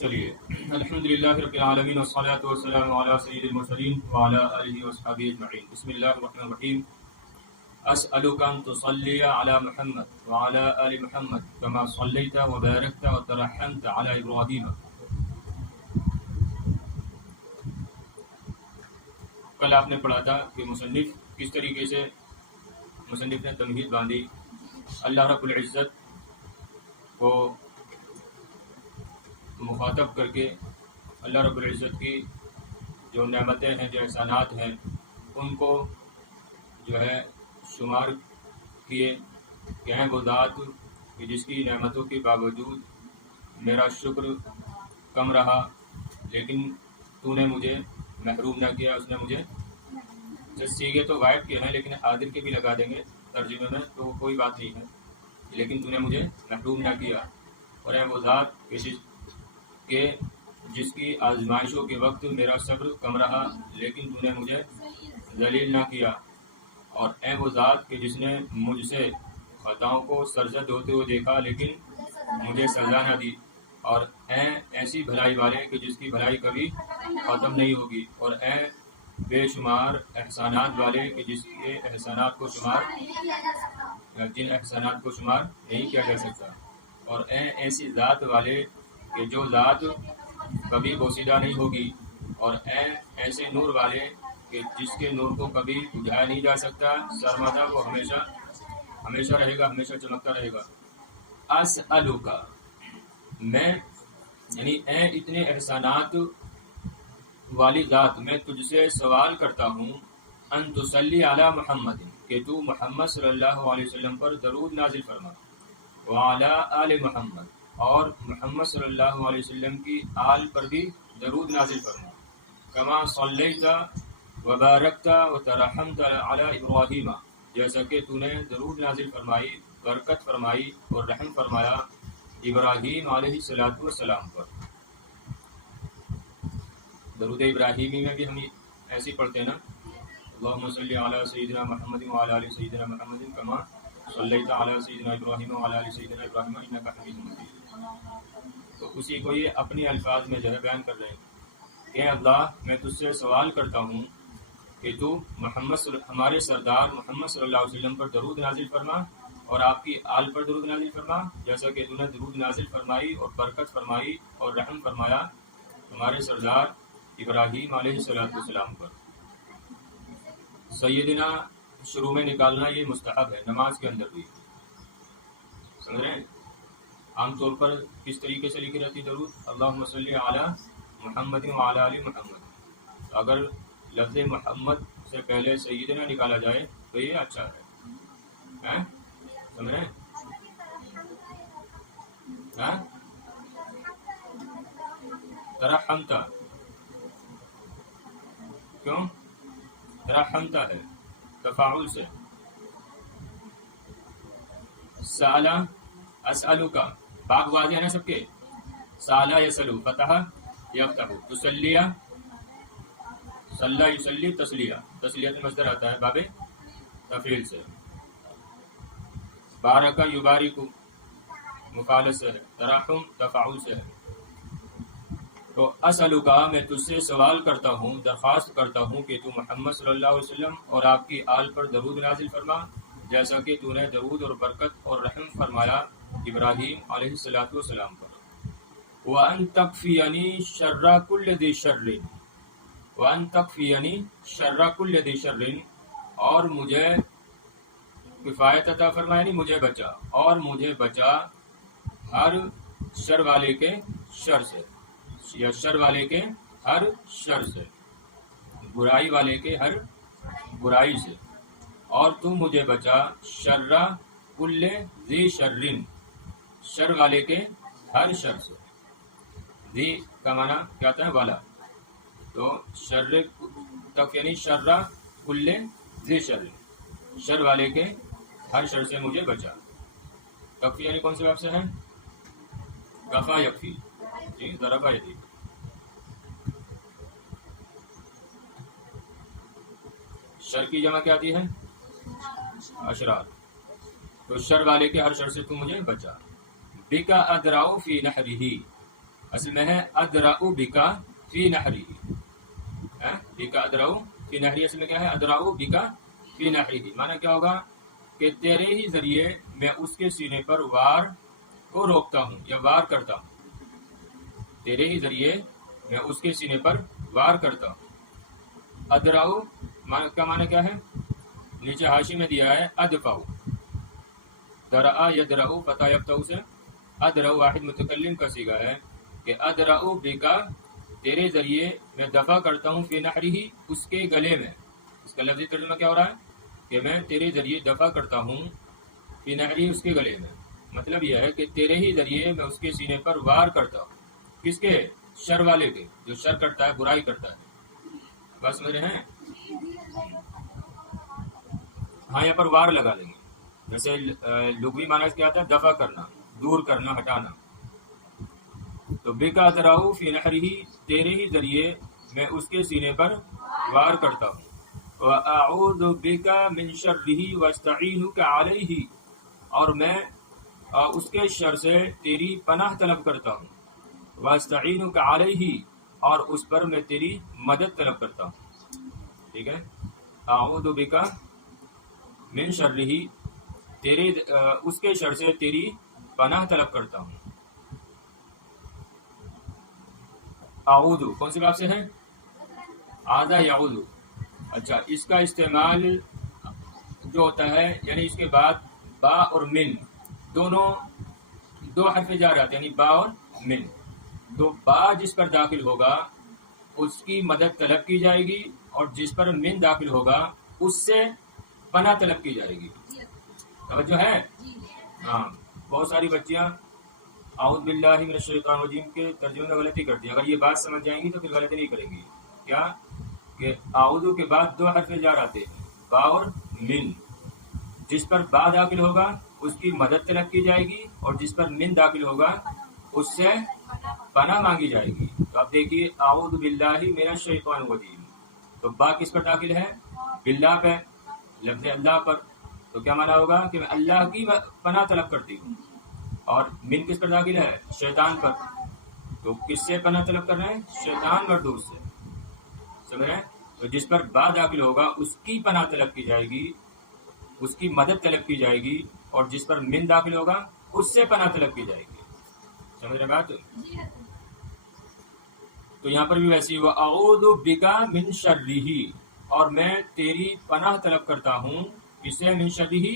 چلیے، الحمدللہ رب العالمین والصلاة والسلام علی سید المرسلین وعلی آلہ واصحابہ اجمعین۔ بسم اللہ الرحمن الرحیم۔ اسألک ان تصلی علی محمد وعلی آل محمد کما صلیت وبارکت وترحمت علی ابراہیم۔ کل آپ نے پڑھا تھا کہ مصنف کس طریقے سے مصنف نے تمہید باندھی اللہ رب العزت کو مخاطب کر کے اللہ رب العزت کی جو نعمتیں ہیں، جو احسانات ہیں، ان کو جو ہے شمار کیے کہ ہیں وہ ذات کہ جس کی نعمتوں کے باوجود میرا شکر کم رہا، لیکن تو نے مجھے محروم نہ کیا۔ اس نے مجھے سیگے تو غائب کے ہیں لیکن حاضر کے بھی لگا دیں گے ترجمے میں، تو کوئی بات نہیں ہے، لیکن تو نے مجھے محروم نہ کیا۔ اور ہے وہ ذات کہ جس کی آزمائشوں کے وقت میرا صبر کم رہا، لیکن تو نے مجھے ذلیل نہ کیا۔ اور اے وہ ذات کہ جس نے مجھ سے خطاؤں کو سرزد ہوتے ہوئے دیکھا لیکن مجھے سزا نہ دی۔ اور اے ایسی بھلائی والے کہ جس کی بھلائی کبھی ختم نہیں ہوگی۔ اور اے بے شمار احسانات والے کہ جس کے احسانات کو جن احسانات کو شمار نہیں کیا جا سکتا۔ اور اے ایسی ذات والے کہ جو ذات کبھی بوسیدہ نہیں ہوگی۔ اور اے ایسے نور والے کہ جس کے نور کو کبھی بجھایا نہیں جا سکتا، سرمدہ وہ ہمیشہ رہے گا، ہمیشہ چمکتا رہے گا۔ اسألک، میں یعنی اے اتنے احسانات والی ذات، میں تجھ سے سوال کرتا ہوں ان تصلی علی محمد، کہ تو محمد صلی اللہ علیہ وسلم پر درود نازل فرما، وعلی آل محمد، اور محمد صلی اللہ علیہ وسلم کی آل پر بھی درود نازل فرما، کما صلیت وبارکت وترحمت علی ابراہیم، جیسا کہ تو نے درود نازل فرمائی، برکت فرمائی اور رحم فرمایا ابراہیم علیہ السلام پر۔ درود ابراہیمی میں بھی ہم ایسے ہی پڑھتے ہیں نا، اللہم صلی علی سیدنا محمد وعلی آل سیدنا محمد کما صلیت علی سیدنا ابراہیم وعلی آل سیدنا ابراہیم انک حمید مجید۔ تو اسی کو یہ اپنے الفاظ میں جو ہے بیان کر رہے ہیں کہ اللہ، میں تجھ سے سوال کرتا ہوں کہ تو ہمارے سردار محمد صلی اللہ علیہ وسلم پر درود نازل فرما اور آپ کی آل پر درود نازل فرما، جیسا کہ تو نے درود نازل فرمائی اور برکت فرمائی اور رحم فرمایا ہمارے سردار ابراہیم علیہ السلام پر۔ سیدنا شروع میں نکالنا یہ مستحب ہے، نماز کے اندر بھی، سمجھ رہے ہیں؟ عام طور پر کس طریقے سے لکھی رہتی درود؟ اللہم صلی علی محمد وعلی آل محمد۔ اگر لفظ محمد سے پہلے سیدنا نکالا جائے تو یہ اچھا ہے، سمجھ رہے ہیں؟ ترحمتا، کیوں ترحمتا ہے؟ تفاعل سے۔ سألا اسألک، باب واضح ہے نا سب کے؟ سألا یسلو، فتح یفتح، تسلیہ صلی یسلی، تسلیت مصدر آتا ہے باب تفعیل سے۔ بارک یبارک مفعول سے ہے، ترحم تفاعل سے ہے۔ تو اسألک، میں تجھ سے سوال کرتا ہوں، درخواست کرتا ہوں کہ تو محمد صلی اللہ علیہ وسلم اور آپ کی آل پر درود نازل فرما، جیسا کہ تو نے درود اور برکت اور رحم فرمایا ابراہیم علیہ السلام پر۔ وَأَن تَكْفِيَنِي شَرَّ كُلِّ ذِي شَرٍّ، وَأَن تَكْفِيَنِي شَرَّ كُلِّ ذِي شَرٍّ، اور مجھے کفایت عطا فرما، یعنی مجھے بچا، اور مجھے بچا ہر شر والے کے شر سے، یا شر والے کے ہر شر سے، برائی والے کے ہر برائی سے، اور تو مجھے بچا شر کل ذی شرٍ، شر والے کے ہر شر سے۔ ذی کا معنی کیا آتا ہے؟ والا، تو شر یعنی شر کل ذی شر، شر والے کے ہر شر سے مجھے بچا۔ تکفی یعنی کون سے باب سے ہے؟ کفا یکفی، جی ضربہ یدی۔ شر کی جمع کیا آتی ہے؟ اشرار۔ تو شر والے کے ہر شر سے تو مجھے بچا۔ بکا ادراؤ فی نحرہ، اصل میں ہے ادرأ بکا فی نحری، بکا ادرأ فی نحری، اصل میں کیا ہے؟ ادرأ بکا فی نحری، معنی کیا ہوگا کہ تیرے ہی ذریعے میں اس کے سینے پر وار کو روکتا ہوں یا وار کرتا ہوں، تیرے ہی ذریعے میں اس کے سینے پر وار کرتا ہوں۔ ادرأ کا معنی کیا ہے؟ نیچے حاشی میں دیا ہے ادفع، درأ یدرأ فتح یفتح سے ادرأ واحد متکلم کا صیغہ ہے کہ ادرأ بکا تیرے ذریعے میں دفع کرتا ہوں فی نحری اس کے گلے میں۔ اس کا لفظی ترجمہ کیا ہو رہا ہے کہ میں تیرے ذریعے دفع کرتا ہوں فی نحری اس کے گلے میں، مطلب یہ ہے کہ تیرے ہی ذریعے میں اس کے سینے پر وار کرتا ہوں، کس کے؟ شر والے کے، جو شر کرتا ہے، برائی کرتا ہے۔ بس میرے ہیں ہاں، یہاں پر وار لگا دیں گے، جیسے لغوی معنی کیا آتا ہے؟ دفع کرنا، دور کرنا، ہٹانا۔ تو بکا ادرأ فی نحری تیرے ہی ذریعے میں اس کے سینے پر وار کرتا ہوں۔ وَأَعُوذُ بِكَ مِن شَرِّهِ وَأَسْتَعِينُكَ عَلَيْهِ، اور میں اس کے شر سے تیری پناہ طلب کرتا ہوں۔ وَأَسْتَعِينُكَ عَلَيْهِ، اور اس پر میں تیری مدد طلب کرتا ہوں۔ ٹھیک ہے، اعوذ بِكَ من شَرِّهِ تیرے اس کے شر سے تیری پناہ طلب کرتا ہوں۔ اعوذ کون سی بات سے ہے؟ عاذ یعوذ۔ اچھا، اس کا استعمال جو ہوتا ہے یعنی اس کے بعد با اور من دونوں دو حرف جار آتے ہیں، یعنی با اور من، تو با جس پر داخل ہوگا اس کی مدد طلب کی جائے گی، اور جس پر من داخل ہوگا اس سے پناہ طلب کی جائے گی۔ توجہ ہے؟ ہاں، بہت ساری بچیاں اعوذ باللہ من الشیطان الرجیم کے ترجمے میں غلطی کرتی ہیں، اگر یہ بات سمجھ جائیں گی تو پھر غلطی نہیں کریں گی۔ کیا کہ اعوذ کے بعد دو حرف جار آتے ہیں، با اور من، جس پر با داخل ہوگا اس کی مدد طلب کی جائے گی، اور جس پر من داخل ہوگا اس سے پناہ مانگی جائے گی۔ تو آپ دیکھیے اعوذ باللہ من الشیطان الرجیم، تو با کس پر داخل ہے؟ باللہ پہ، لفظ اللہ پر، تو کیا معنی ہوگا کہ میں اللہ کی پناہ طلب کرتی ہوں، اور من کس پر داخل ہے؟ شیطان پر، تو کس سے پناہ طلب کر رہے ہیں؟ شیطان مردود سے، سمجھ رہے ہیں؟ تو جس پر با داخل ہوگا اس کی پناہ طلب کی جائے گی، اس کی مدد طلب کی جائے گی، اور جس پر من داخل ہوگا اس سے پناہ طلب کی جائے گی۔ سمجھ رہے بات؟ تو یہاں پر بھی ویسی ہوا اعوذ بکا من شرہ، اور میں تیری پناہ طلب کرتا ہوں، کس سے؟ من شرہ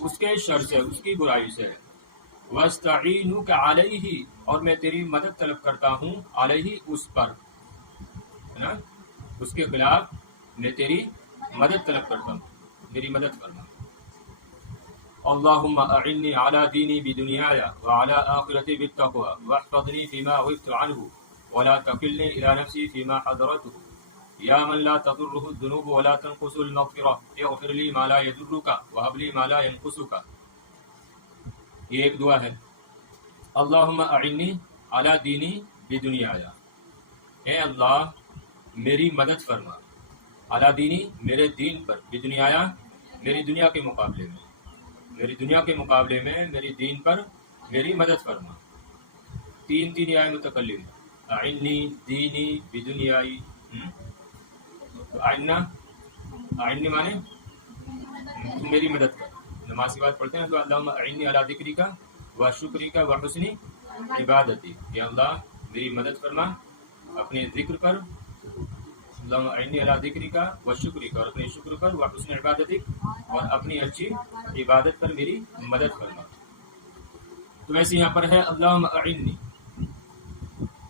اس کے شر سے، اس کی برائی سے۔ وَاسْتَعِينُكَ عَلَيْهِ، اور میں تیری مدد طلب کرتا ہوں، علیہ اس پر، ہے نا، اس کے خلاف میں تیری مدد طلب کرتا ہوں، میری مدد کرنا۔ اللہم اعنی علی دینی بدنیای وعلی آخرتی بالتقوی واحفظنی فیما غبت عنہ ولا تکلنی الی نفسی فیما حضرته یا من لا تضره الذنوب ولا تنقص المغفرہ اغفر لی ما لا یضرک وہب لی ما لا ینقصک۔ یہ ایک دعا ہے، اللہم اعنی علی دینی بدنیای، اے اللہ میری مدد فرما، علی دینی میرے دین پر، بدنیایا میری دنیا کے مقابلے میں، میری دنیا کے مقابلے میں میری دین پر میری مدد فرما۔ تین آئے متکلم، اعنی، دینی، بدنیائی۔ اعنی مانے میری مدد کر، نماز کی بات پڑھتے ہیں تو اللہم اعنی علی ذکرک و شکرک و حسن عبادتی، کہ اللہ میری مدد فرما اپنے ذکر پر، اللہم اعنی علی ذکرک و شکرک، اور اپنے شکر پر، و حسن عبادتک، اور اپنی اچھی عبادت پر میری مدد فرما۔ تو ویسے یہاں پر ہے اللہم اعنی،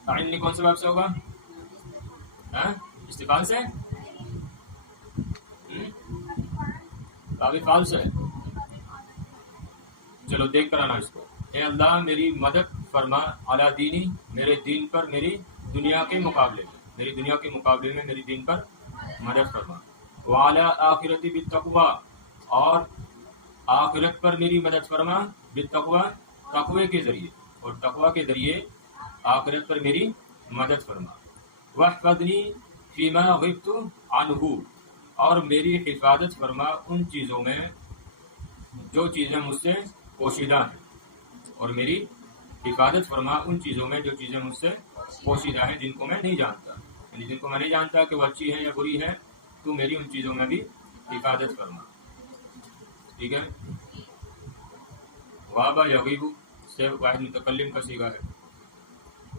اعنی کون سے باب سے ہوگا؟ استفال سے، باب فعل سے۔ چلو دیکھ کر آنا اس کو، اے اللہ میری مدد فرما علی دینی میرے دین پر، میری دنیا کے مقابلے میں، میری دنیا کے مقابلے میں میری دین پر مدد فرما۔ وعلی آخرتی بالتقوی، اور آخرت پر میری مدد فرما، بالتقوی تقوی کے ذریعے، اور تقوی کے ذریعے آخرت پر میری مدد فرما۔ واحفظنی فیما غبت عنہ، اور میری حفاظت فرما ان چیزوں میں جو چیزیں مجھ سے پوشیدہ ہیں، اور میری حفاظت فرما ان چیزوں میں جو چیزیں مجھ سے پوشیدہ ہیں، جن کو میں نہیں جانتا، یعنی جن کو میں نہیں جانتا کہ وہ اچھی ہے یا بری ہے، تو میری ان چیزوں میں بھی حفاظت فرما. ٹھیک ہے. وابا یغیب سے واحد متکلم کا صیغہ ہے.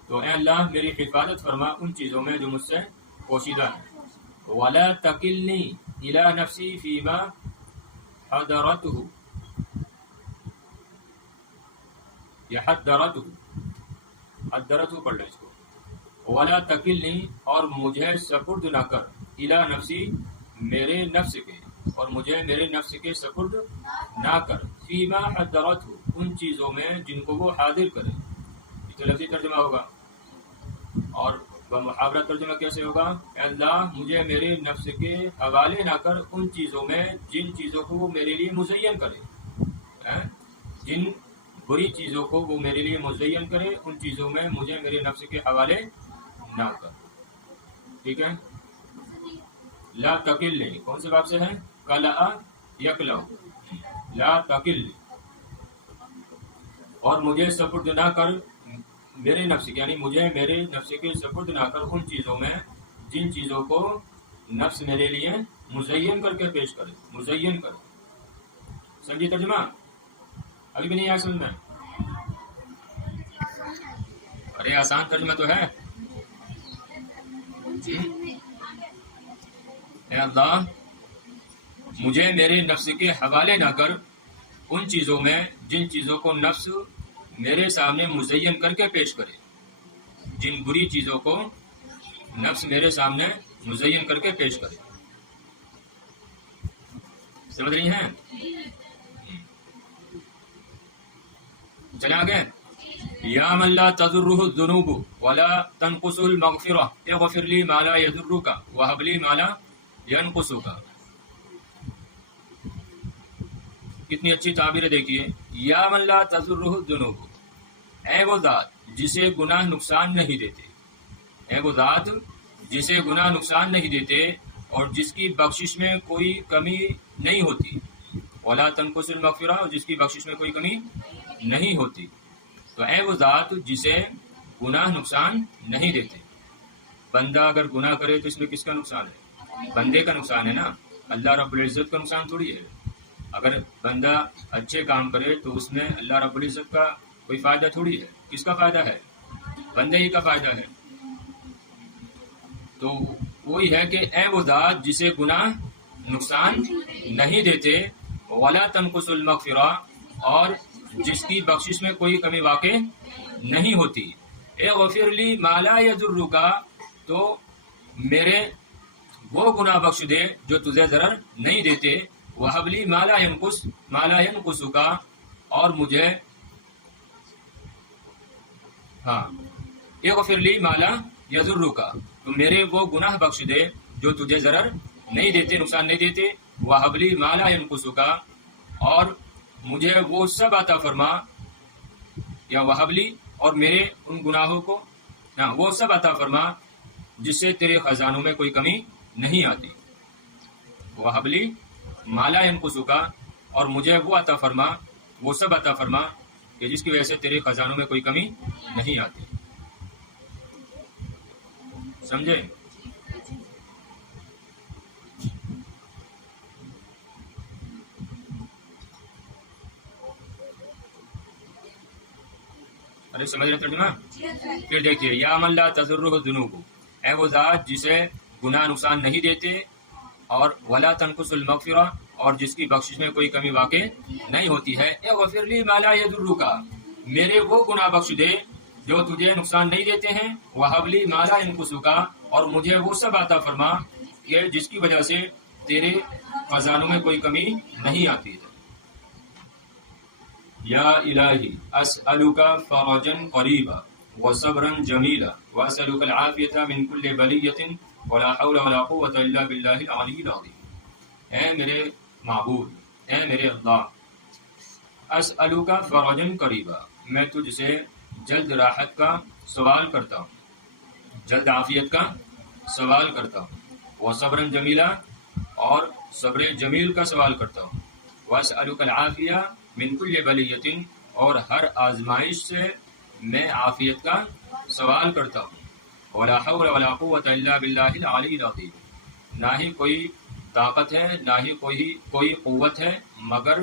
تو اے اللہ میری حفاظت فرما ان چیزوں میں جو مجھ سے پوشیدہ ہیں. ولا تکلنی الی نفسی فیما حضرتہ یا حضرتہ، حضرتہ پڑھ لیں اس کو. ولا تکلنی، اور مجھے سپرد نہ کر، الی نفسی میرے نفس کے، اور مجھے میرے نفس کے سپرد نہ کر، فیما حضرتہ ان چیزوں میں جن کو وہ حاضر کرے. یہ تو لفظی ترجمہ ہوگا. اور محاورہ ترجمہ کیسے ہوگا؟ اے اللہ مجھے میرے نفس کے حوالے نہ کر ان چیزوں میں جن چیزوں کو وہ میرے لیے مزین کرے، جن بری چیزوں کو وہ میرے لیے مزین کرے، ان چیزوں میں مجھے میرے نفس کے حوالے نہ کر. ٹھیک ہے. لا تکل، کون سے باب سے ہے؟ کلا یکلو، لا تکل، اور مجھے سپرد نہ کر میرے نفس کے، یعنی مجھے میرے نفس کے سپرد نہ کر ان چیزوں میں جن چیزوں کو نفس میرے لیے مزین کر کے پیش کرے، مزین کر. سمجھے ترجمہ؟ ابھی بھی نہیں آیا سمجھ میں؟ ارے آسان ترجمہ تو ہے. اے اللہ مجھے میرے نفس کے حوالے نہ کر ان چیزوں میں جن چیزوں کو نفس میرے سامنے مزین کر کے پیش کرے، جن بری چیزوں کو نفس میرے سامنے مزین کر کے پیش کرے. سمجھ رہی ہیں؟ چلے آگے. یا من لا تضرہ الذنوب ولا تنقص المغفرہ اغفر لی ما لا یضرک وہب لی ما لا ینقصک. کتنی اچھی تعبیر دیکھیے. یا من لا تضرہ الذنوب، اے وہ ذات جسے گناہ نقصان نہیں دیتے، اے وہ ذات جسے گناہ نقصان نہیں دیتے اور جس کی بخشش میں کوئی کمی نہیں ہوتی. ولا تنقص المغفرہ، اور جس کی بخشش میں کوئی کمی نہیں ہوتی. تو اے وہ ذات جسے گناہ نقصان نہیں دیتے. بندہ اگر گناہ کرے تو اس میں کس کا نقصان ہے؟ بندے کا نقصان ہے نا، اللہ رب العزت کا نقصان تھوڑی ہے. اگر بندہ اچھے کام کرے تو اس میں اللہ رب العزت کا کوئی فائدہ تھوڑی ہے. کس کا فائدہ ہے؟ بندے ہی کا فائدہ ہے. تو وہی ہے کہ اے وہ ذات جسے گناہ نقصان نہیں دیتے، ولا تنقص المغفرہ، اور جس کی بخشش میں کوئی کمی واقع نہیں ہوتی. اغفر لی ما لا یضرک، تو میرے وہ گناہ بخش دے جو تجھے ضرر نہیں دیتے. وہب لی ما لا ینقصک، اور مجھے اغفر لی ما لا یضرک، تو میرے وہ گناہ بخش دے جو تجھے ضرر نہیں دیتے، نقصان نہیں دیتے. وہب لی ما لا ینقصک، اور مجھے وہ سب عطا فرما، یا وہب لی، اور میرے ان گناہوں کو وہ سب عطا فرما جس سے تیرے خزانوں میں کوئی کمی نہیں آتی. وہب لی ما لا ینقصک، اور مجھے وہ عطا فرما، وہ سب عطا فرما کہ جس کی وجہ سے تیرے خزانوں میں کوئی کمی نہیں آتی. سمجھے؟ ارے سمجھ رہے ترجمہ؟ پھر دیکھیے. یا من لا تضرہ الذنوب، اے وہ ذات جسے گناہ نقصان نہیں دیتے، اور ولا تنقص المغفرہ، اور جس کی بخشش میں کوئی کمی واقع نہیں ہوتی ہے. اغفر لی ما لا یضرک، میرے وہ گناہ بخش دے جو تجھے نقصان نہیں دیتے ہیں. وہب لی ما لا ینقصک، اور مجھے وہ سب عطا فرما کہ جس کی وجہ سے تیرے خزانوں میں کوئی کمی نہیں آتی ہے. یا الہی اسألک فرجا قریبا وصبرا جمیلا واسألک العافیۃ من کل بلیۃ ولا حول ولا قوۃ الا باللہ العلی العظیم. اے میرے معبود، اے میرے اللہ، اسألک فرجا قریبا، میں تجھ سے جلد راحت کا سوال کرتا ہوں، جلد عافیت کا سوال کرتا ہوں. وصبرا جمیلا، اور صبر جمیل کا سوال کرتا ہوں. واسألک العافیہ من کل بلیۃ، اور ہر آزمائش سے میں عافیت کا سوال کرتا ہوں. ولا حول ولا قوت الا باللہ العلی العظیم. نہ ہی کوئی طاقت ہے نہ ہی کوئی قوت ہے مگر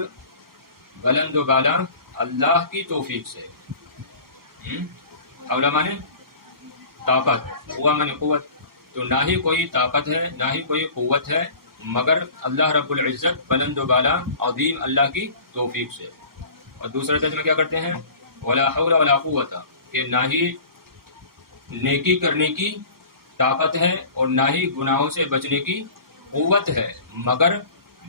بلند و بالا اللہ کی توفیق سے. اولا مانے طاقت، قوہ مانے قوت. تو نہ ہی کوئی طاقت ہے نہ ہی کوئی قوت ہے مگر اللہ رب العزت بلند و بالا عظیم اللہ کی توفیق سے. اور دوسرا ترجمہ کیا کرتے ہیں؟ ولا حول ولا قوت، کہ نہ ہی نیکی کرنے کی طاقت ہے اور نہ ہی گناہوں سے بچنے کی قوت ہے مگر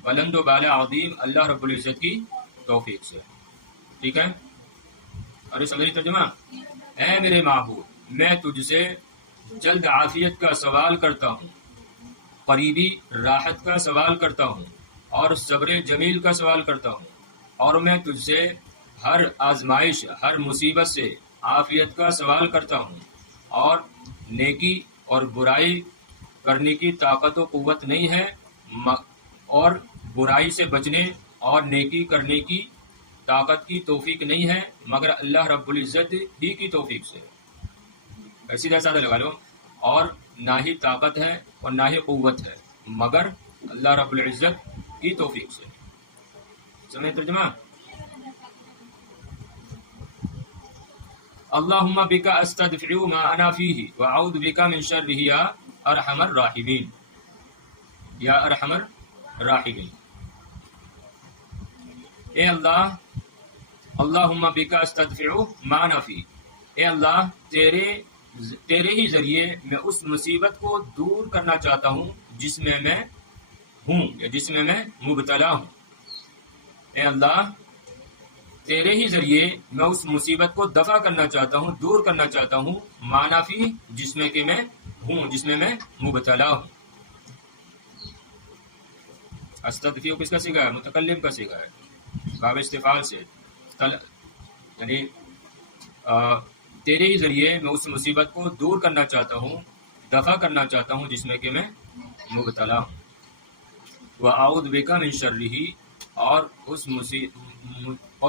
بلند و بالا عظیم اللہ رب العزت کی توفیق سے. ٹھیک ہے. اور اس سمجھی ترجمہ، اے میرے معبود میں تجھ سے جلد عافیت کا سوال کرتا ہوں، قریبی راحت کا سوال کرتا ہوں اور صبر جمیل کا سوال کرتا ہوں، اور میں تجھ سے ہر آزمائش ہر مصیبت سے عافیت کا سوال کرتا ہوں. اور نیکی اور برائی کرنے کی طاقت و قوت نہیں ہے اور برائی سے بچنے اور نیکی کرنے کی طاقت کی توفیق نہیں ہے مگر اللہ رب العزت ہی کی توفیق سے. سیدھا سادہ لگا لو. اور نہ ہی طاقت ہے اور نہ ہی قوت ہے مگر اللہ رب العزت کی توفیق سے. سمجھ ترجمہ؟ اللہم بکا استدفع ما انا فیہ واعوذ بکا من شرہ یا ارحم الراحمین. یا ارحم الراحمین. اے اللہ، اللہم بکا استدفع ما انا فیہ، اے اللہ تیرے ہی ذریعے میں اس مصیبت کو دور کرنا چاہتا ہوں جس میں میں ہوں یا جس میں میں مبتلا ہوں. اے اللہ تیرے ہی ذریعے میں اس مصیبت کو دفع کرنا چاہتا ہوں، دور کرنا چاہتا ہوں، معنافی جس میں کہ میں ہوں، جس میں میں مبتلا ہوں. استدفیع کس کا صیغہ ہے؟ متکلم کا صیغہ ہے، باب استفعال سے. یعنی تیرے ہی ذریعے میں اس مصیبت کو دور کرنا چاہتا ہوں، دفع کرنا چاہتا ہوں جس میں کہ میں مبتلا ہوں. وَأَعُوذُ بِكَ مِن شَرِّهِ، اور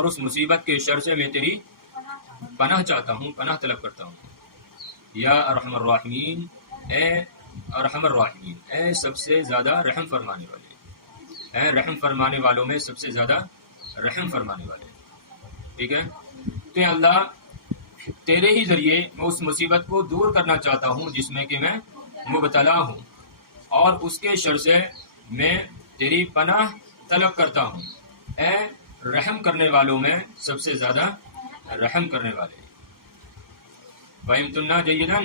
اس مصیبت کے شر سے میں تیری پناہ چاہتا ہوں، پناہ طلب کرتا ہوں. یا ارحم الراحمین، اے ارحم الراحمین، اے سب سے زیادہ رحم فرمانے والے، اے رحم فرمانے والوں میں سب سے زیادہ رحم فرمانے والے. ٹھیک ہے. تو اللہ تیرے ہی ذریعے میں اس مصیبت کو دور کرنا چاہتا ہوں جس میں کہ میں مبتلا ہوں، اور اس کے شر سے میں تیری پناہ طلب کرتا ہوں، اے رحم کرنے والوں میں سب سے زیادہ رحم کرنے والے. فہمتنا جیدا؟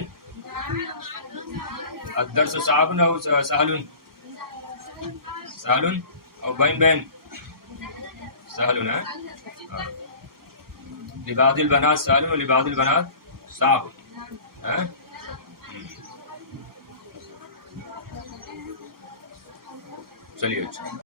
الدرس صعب او سهل؟ سهل او بین سهل. لبعض البنات سهل ولبعض البنات صعب. چلیے اچھا.